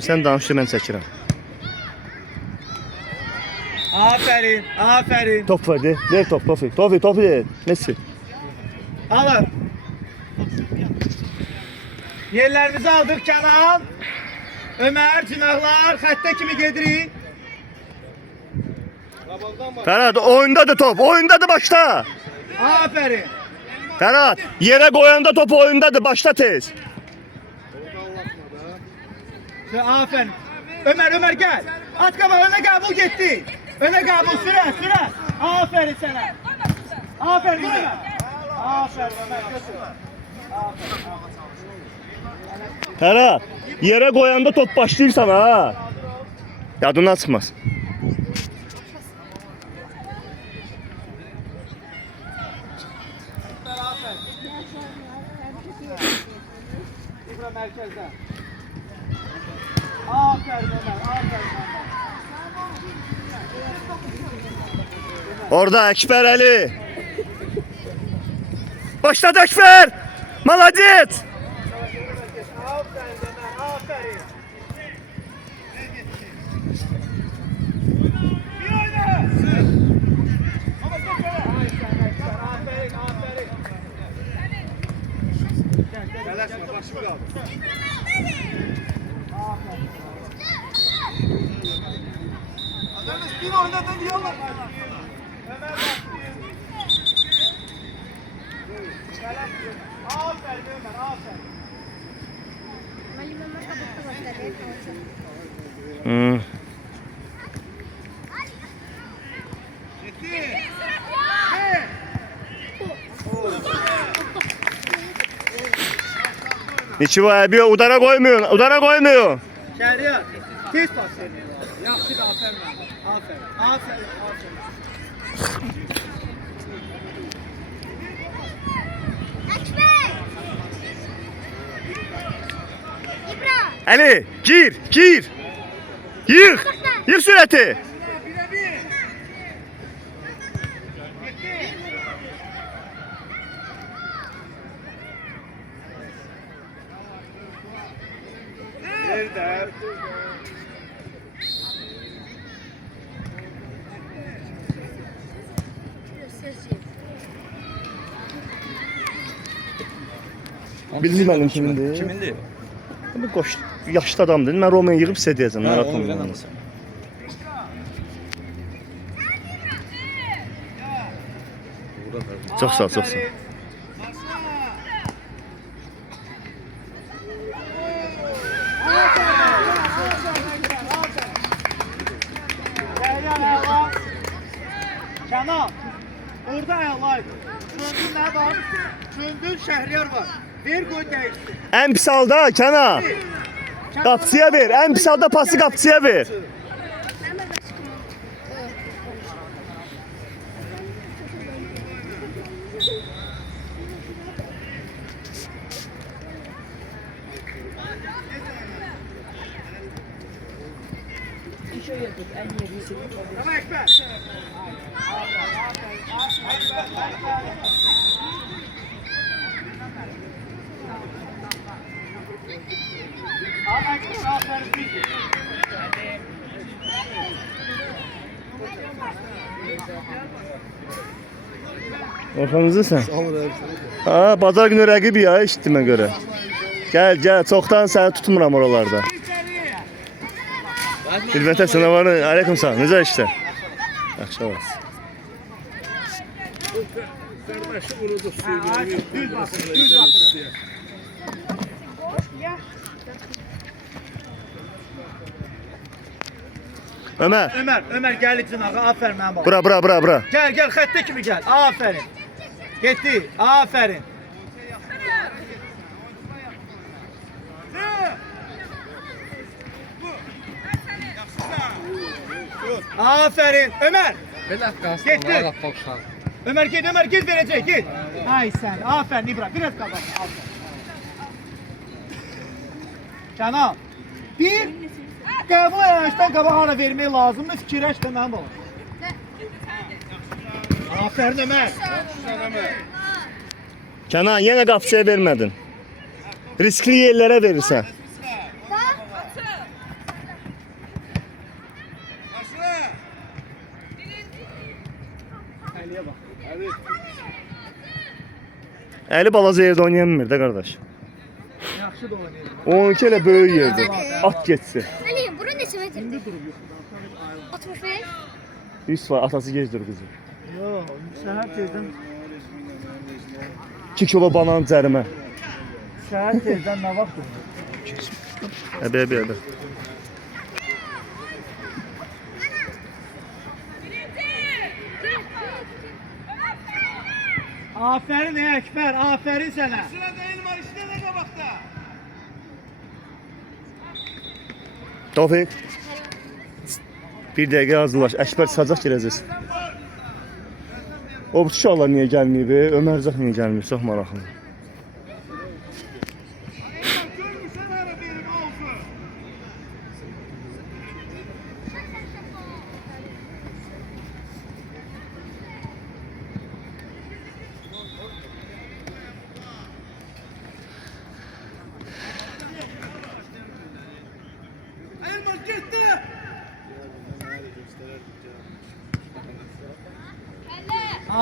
Sən danışdı, mən çəkirəm. Aferin, aferin. Top verdi. Ver top, Tofi. Tofi ver. Messi. Alın. Yerlerimizi aldık Kenan. Ömer, Cünahlar, xəttə kimi gedirik. Ferhat, oyundadır top. Oyundadır, başla. Aferin. Ferhat, yere koyanda top oyundadır. Başla tez. Aferin. Ömer gel. At kabağı öne kabul gitti. Öne kabul süre. Aferin sana. Aferin Ömer. Aferin Ömer. Aferin. Ferhat, yere koyanda top başlayırsan ha. Yadından çıkmaz. İbra merkezden. Aferin Ömer. Orada Ekber Ali. Başladı Ekber. Maladet. Aferin Ömer. Aferin. Bir oyna. Aferin. Gel başımı kaldı. Adamız bir oynadın diyorlar. Ömer bak. Aferin Ömer, aferin. Niçin abi udara koymuyor. Şehriyar, tez pas veriyorlar. Yaxşı da aferin. Aferin. Ali, gir. Yık sürəti. Nerede? Bildi mənim kimindir? Kimindir? Bu yaşlı adamdır. Mən Romanı yığıb sizə deyəcəm. Ha, Narahat onu olmayın. bilən Çox sağ ol. Kenan, orada ayaqlaydı. Çöndün nə var? Çöndün Şəhriyar var. Ver qoy dəyişsin. Ən pis halda Kenan. Qapçıya ver. Ən pis halda pası qapçıya ver. Tamam Ekber. Aferin. Orxanızırsan? Ha, bazar günü rəqib ya, eşitdimə görə. Gəl, çoxdan səni tutmuram oralarda. Bilmətə sənə var. Aleyküm salam. Necə işlər? Yaxşı olasın. Düz bakır. Ömer gel için ağa. Aferin mənim baba. Bura. Gel xəttə kimi gel. Aferin. Getdi. Aferin. Aferin. Ömer. Getdi. Ömer git verəcək, git. Ay sən. Aferin İbrahim. Biraz qabaq. Aferin. Kenan. Bir qəbul əyləşdən qabaq hara vermək lazımdır, fikirləş də mənim olur. Aferin Ömer. Kenan, yenə qapçıya vermədin. Riskli yerlərə verirsən. Əli balaca yerdə oynayamır da qardaş. Yaxşı da oynayır. Onunki elə böyük yerdir. At getsin. Ali, bura neçə metrdir? 65. 100 var, atası gecdir qızım. Yox, səhər tezdən 2 kilo banan cərimə. səhər tezdən nə vaxt? Əbə. Aferin Ekber, aferin sana. Sıra değil var işte de kabakta. Tofik. Bir dəqiqə hazırlaş. Əkbər sacaq girəcəksən. O uşaqlar niyə gəlməyib? Ömərcaq niyə gəlməyib? Çox maraqlı.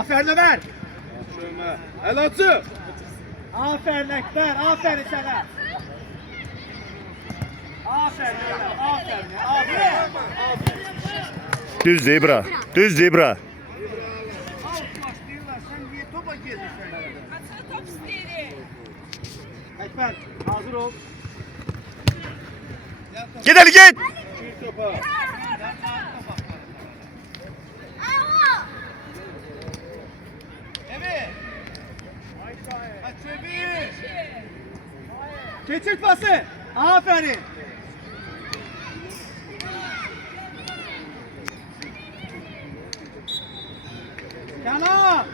Aferin Ömer. El atı. Aferin Ekber, aferin sana. Aferin Ömer, aferin. Aferin. Düzdür İbra. Düzdür İbra. Ekber, hazır ol. Git Ali git. Geçir pası. Aferin. Kenan.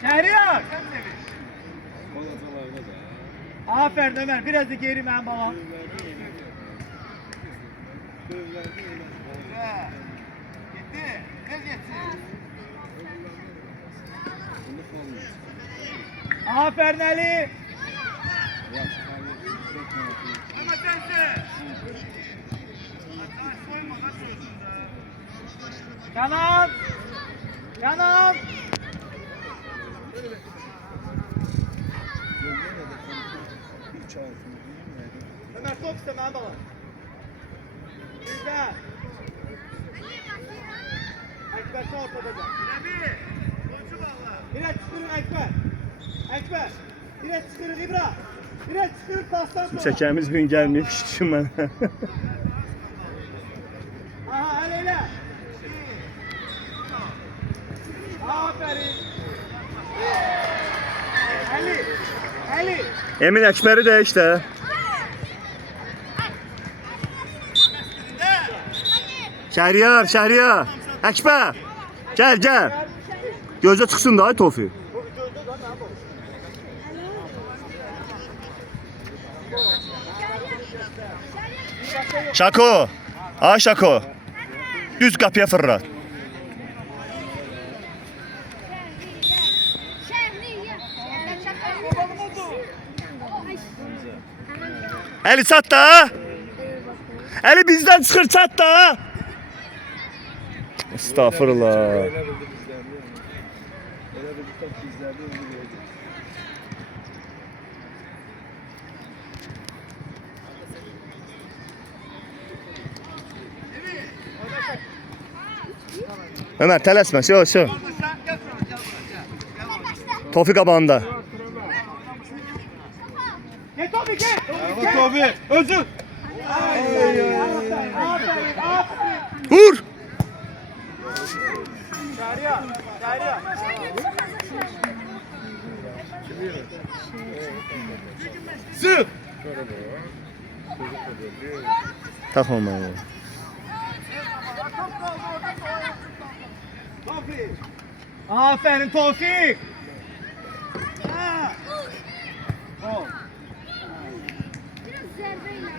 Şehriyar. Aferin Ömer. Biraz da geri ben baba. Gitti. Tez geçsin. Aferin Ali. Kenan. Kenan. Ömer top iste ben baba. Güzel. Ekber sağ ortada. Biraz çıkırın Ekber. Ekber. Biraz çıkırın İbra. Biraz çıkırın pastan sonra. Çəkəmiz gün gəlməyib düşdüm mən. Aha el eyle. Aferin. Ali. Ali. Emin Əkbəri də işte. Şəhriyar. Əkbər. Gəl. Gözə çıxsın da ay Tofi. Şako. Ay Şako. Düz qapıya fırlat. Əli çat da. Əli bizdən çıxır çat da. Estağfurullah. Ömer tələsmə, şey. Tofi qabağında. Gel Tobi gel. Evet abi. Özür. Aferin. Vur. Şehriyar. Sık. Taxma. Aferin Tofik. Ha. Ol. Biraz zərbəyle.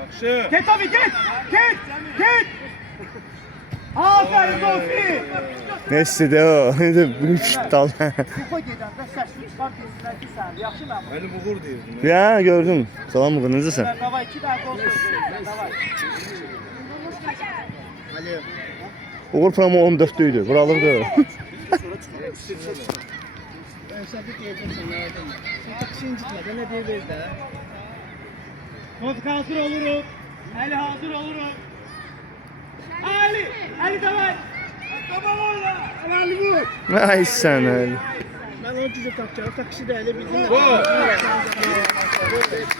Yakşı. Git Tobi git. Git. Aferin Tofik. Neyse de o. Bunu dal. Kupa gedəndə səsli çıxar desinlər ki, sən yaxşı məmur. Benim uğur deyirdim. Ya gördüm. Salam mı kırmızı Ömər, davay 2 dənə gol sözdür. Davay. Uğur programı 14'lüydü. Buralıqdı. Top hazır olurum. Ali hazır olurum. Ali davay. Tamam orada. Ali vur. Ay sen öyle. Ben o cüce takacağım. Takışı da Ali bildim.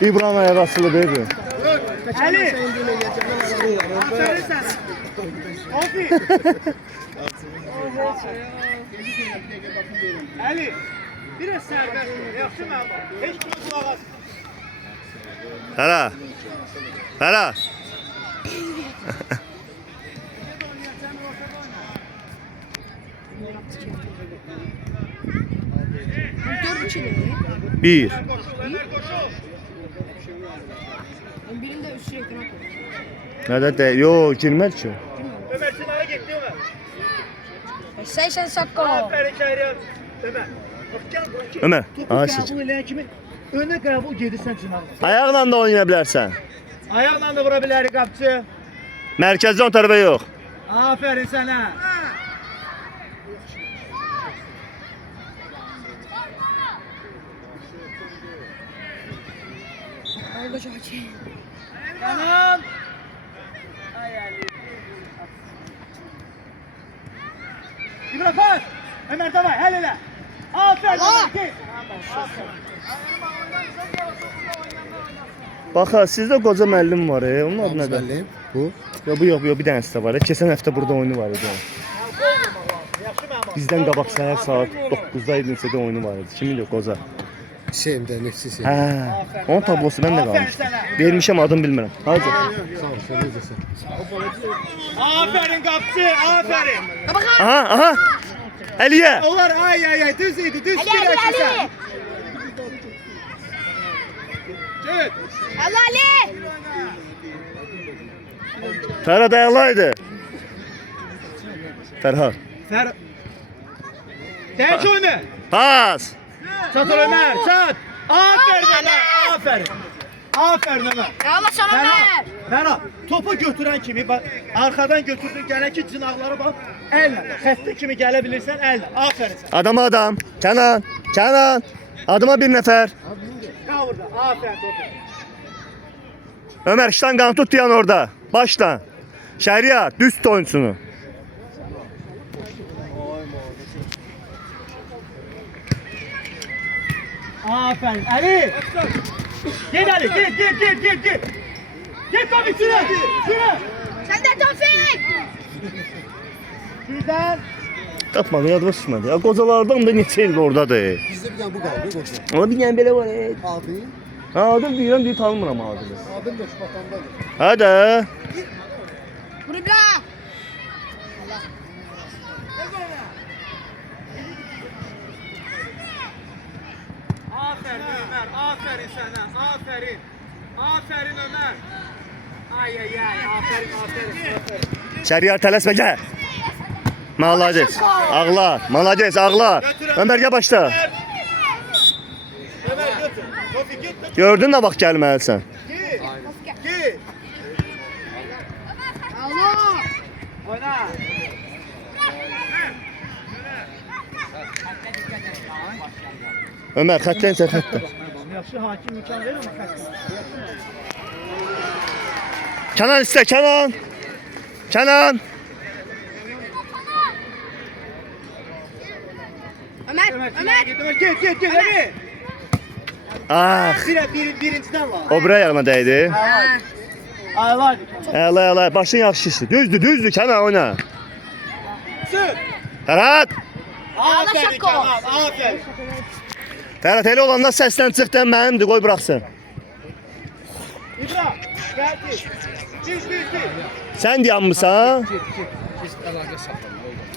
İbrahim ayağı asılı dedi. Ali. Aferin sana. Ofi. Ali. Biraz serbest ol. Yaxşı məmur. Heç kimi qulaq as. Hala. Hala. Dört üçü de. Bir. Birinde üç reklam koy. Nerede de? Yo girmez ki. Ömer Çınar'a gitti Ömer. Sen sakko. Aferin Şehriyar. Ömer. Bak gel bırak. Ömer. Topu Ağa qəbul eləyən kimi önə qəbul gedirsən Çınar. Ayağla da oynayabilirsen. Ayaqla da vura bilərik qapçı. Merkezde o tarafa yok. Aferin sənə. Oldu Şaki. Tamam. Ay Ali. İbrahim pas. Ömer davay həll elə. Aferin Ömer. Gel. Aferin. Bak ha sizde koca müəllim var onun adı nədir? Müəllim, bu. Ya bu yok bir dənəsi də var. Keçən həftə burada oyunu var idi. Yaxşı məmur. Bizdən qabaq səhər saat 9-da idinsə də oyunu var idi. Kimin yox qoca. Şeyimdə, nefsisi. Hə. Onun tablosu məndə qalmış. Vermişəm adını bilmirəm. Hadi. Sağ ol, sen necəsən? Aferin qapçı. Aferin. Aha, aha. Əliyə. Onlar ay düz idi. Düz Ali Ali Ali. Gel. Allah Ali. Ferhat ayaqlaydı. Ferhat. Fer. Değiş oyunu. Pas. Çat Ömer. Çat. Aferin Ömer. Aferin. Aferin Ömer. Allah sana ver. Ferhat. Topu götürən kimi bak arkadan götürdün gelen ki cınaqları bak elle. Xətti kimi gələ bilirsən elle. Aferin sen. Adama adam. Kenan. Kenan. Adıma bir nefer. Kal burada. Aferin topu. Ömer ştanganı tut yan orada. Başla. Şehriyar düz tut oyuncusunu. Aferin. Ali. Git Ali. Git. Git tabii şuna. Şuna. Sen de Tofik. Birden. Tapmadı yadıma düşmedi. Ya kocalardan da neçə ildir oradadır. Bizdə bir dənə bu qaldı, qoca. Ama bir dənə belə var. Adı, Ha adım deyirəm deyir tanımıram adını. adım da şu vatandadır. Hadi. Buribla. Aferin Ömer. Aferin sana. Aferin. Aferin Ömer. Ay. Aferin. Şehriyar tələsmə gəl. Malades. Ağlar. Malades ağlar. Ömer gel başla. Ömer götür. Tofik git. Gördün de bak gəlməlisən. Git. Allah. Oyna. Ömer xəttən sən xəttə. Yaxşı hakim imkan verir mi xəttə? Kenan iste Kenan. Kenan. Ömer. Git. Ömer. Ah. Birinciden var. O bura ayağına dəydi. Aylar. Əla. Başın yaxşı işdir. Düzdür Kenan oyna. Sür. Ferhat. Aferin şapka. Kemal. Aferin. Ferhat elə olanda səsdən çıxdan mənimdir qoy buraxsın. İbrahim. Geldi. Düz. Sən dayanmısan? Biz əlaqə saxlamalıyıq.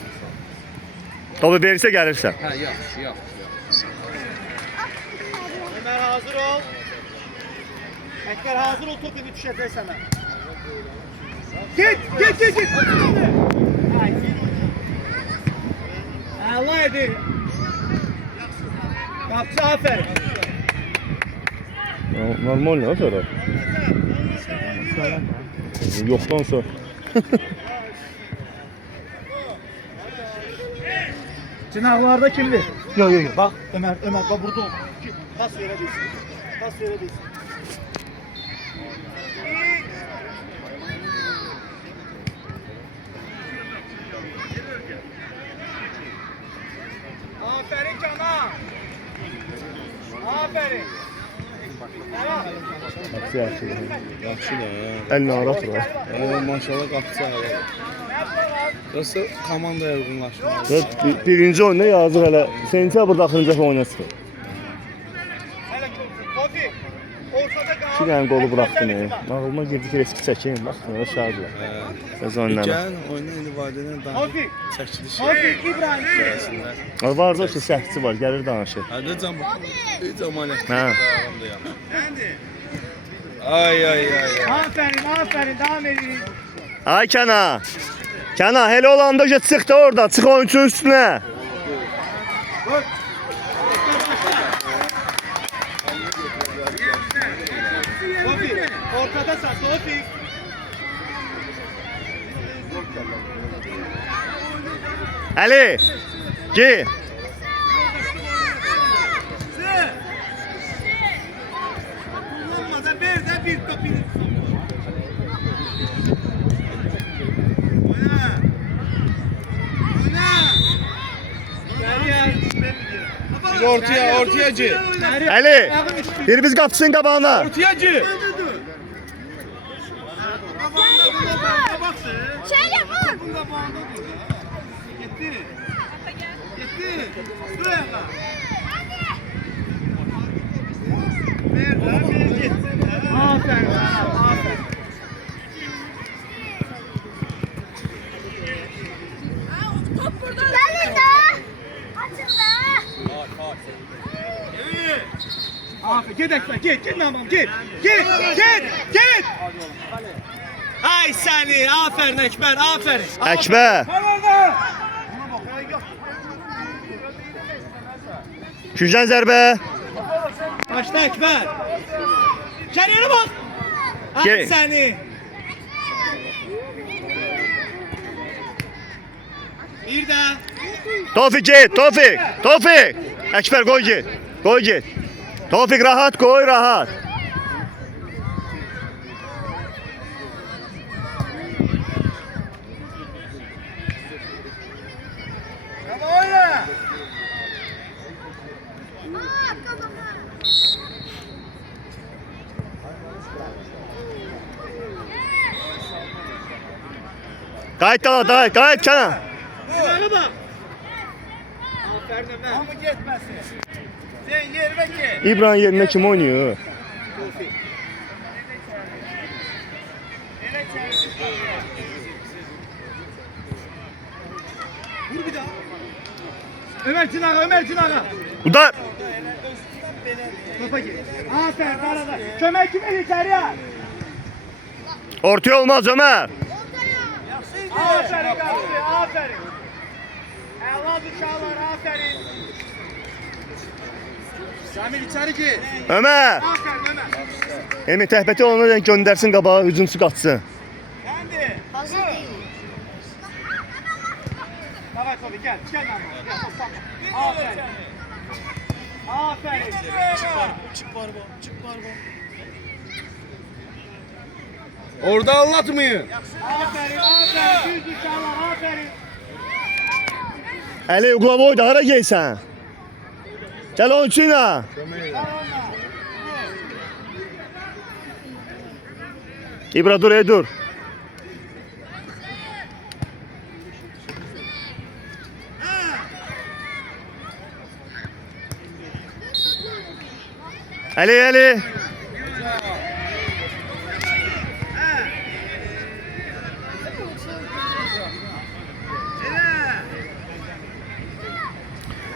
Topu verirsə gəlirsən. Hə, yaxşı. Ömer hazır ol. Ekber hazır ol topu düşecek sana. Git. Ay. Allah edin. Kapçı aferin. Normal ne sonra? Yoktan sonra. Cinahlarda kimdir? Yok. Bak Ömer bak burada ol. Pas verebilirsin. Pas verebilirsin. Aferin Cana. Aferin. Devam. Yaxşı. Yaxşı da ya. Əlini ara turar. Maşallah qapısı ağır. Burası komandaya uyğunlaşmalı. Birinci oyunda yazıq hələ sentyabrda axırıncı oynasın. Hele Kofi. Ortada kal. İki dənə qolu buraxdı ne? Ağlıma girdi ki riski çəkeyim. Bax, aşağıdılar. Söz oynanır. Gəlin oyunun ilivadədən daha Kofi. çəkiliş Kofi İbrahim. gəlsinlər. Var da ki səhvçi var, gəlir danışır. Hadi Camal. Camalət. Hə. Ay. Aferin devam edin. Ay Kəna. Kəna, hele olanda ki çıx da oradan, çıx oyunçunun üstünə. Kofi. Ortada sağ. Kofi. Əli, gi. Kullanmadan ver de bir topu. Ortaya gir. Əli, bir biz qapısının qabağına. Ortaya gir. Şöyle vur. Aferin. Top burada. Gelin de. Açın da. Aferin. Git Ekber. Git Namam. Git. Ay seni. Aferin Ekber. Aferin. Əkbər. Kücən zərbə. Başla Ekber. İçeriye bak. Ay Gel. seni. Bir daha. Tofik git, Tofik. Əkbər qoy git. Tofik rahat qoy, rahat. Oyna. Qayıt dala, qayıt Kənan. Güzel bak. Aferin Ömer. Ama gitmesin. Sen yerine git. İbrahim yerində kim oynayır? Vur bir daha. Ömer Çınağa. Udar. Topa gir. Aferin arada. Kömek kimi içeriye. Ortaya olmaz Ömer. Aferin Gazze, aferin. Evladı Çağlar, aferin. Şamil içeri gir. Ömer. Aferin Ömer. Emin təhbəti ona göndərsin qabağa, hücumçu qaçsın. Kendi. Hazır değil. Davay Tobi gel lan. Gel, aferin. Aferin. Çık var bu. Orada anlatmayın. Aferin. Düz Çağlar, aferin. Əli, Uqlavoyda hara geysən? Gəl oyunçu ilə. İbra dur, dur. Əli.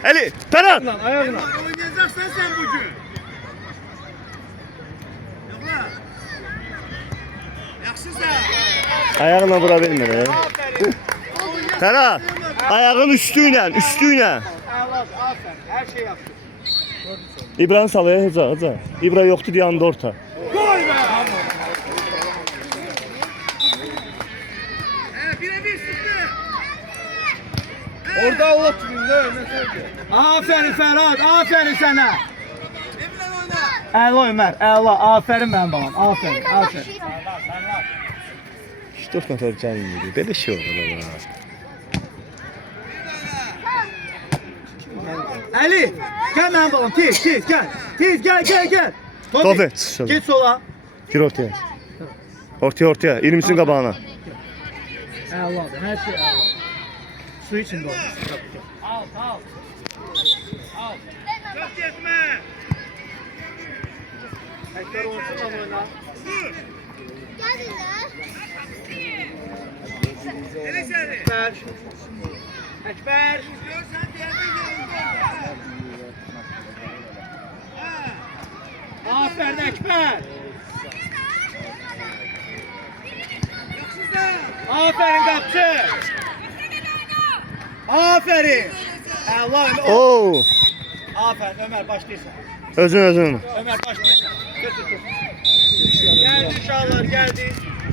Əli, Ferhat. Ayağına. Oynayacaksan sen bugün. Yok lan. Yaxşı sen. Ayağına vura bilmir. Aferin. Ferhat. Ayağın üstü ilə, üstü ilə. Əladır, afərin. Hər şey yaxşı. İbrahim salaya hıca. İbra yoxdur yanında orta. Gol be! Birebir sıktı. Orada anlatmayın da Ömer Sərgi. Afərin Fərhad, afərin sənə. Əla Ömər, əla. Afərin mənim balam, afərin, afərin. 3-4 nəfər gəlmir. Belə şey olur da. Əli, gəl mənim balam, tez, gəl. Tez, gəl. Tofi. Get sola. Gir ortaya. Ortaya. 20'sin qabağına. Əladır, hər şey əla. Su içində olmasın. Al. Çok yetmə. Həklər olsun lan oyna. Əkbər. Afərin Əkbər. Afərin qapçı. Afərin. Əla Ömər. Oo. Afərin Ömər başlayırsan. Özün. Ömər başlayırsan. Götür. Geldi uşaqlar, geldi.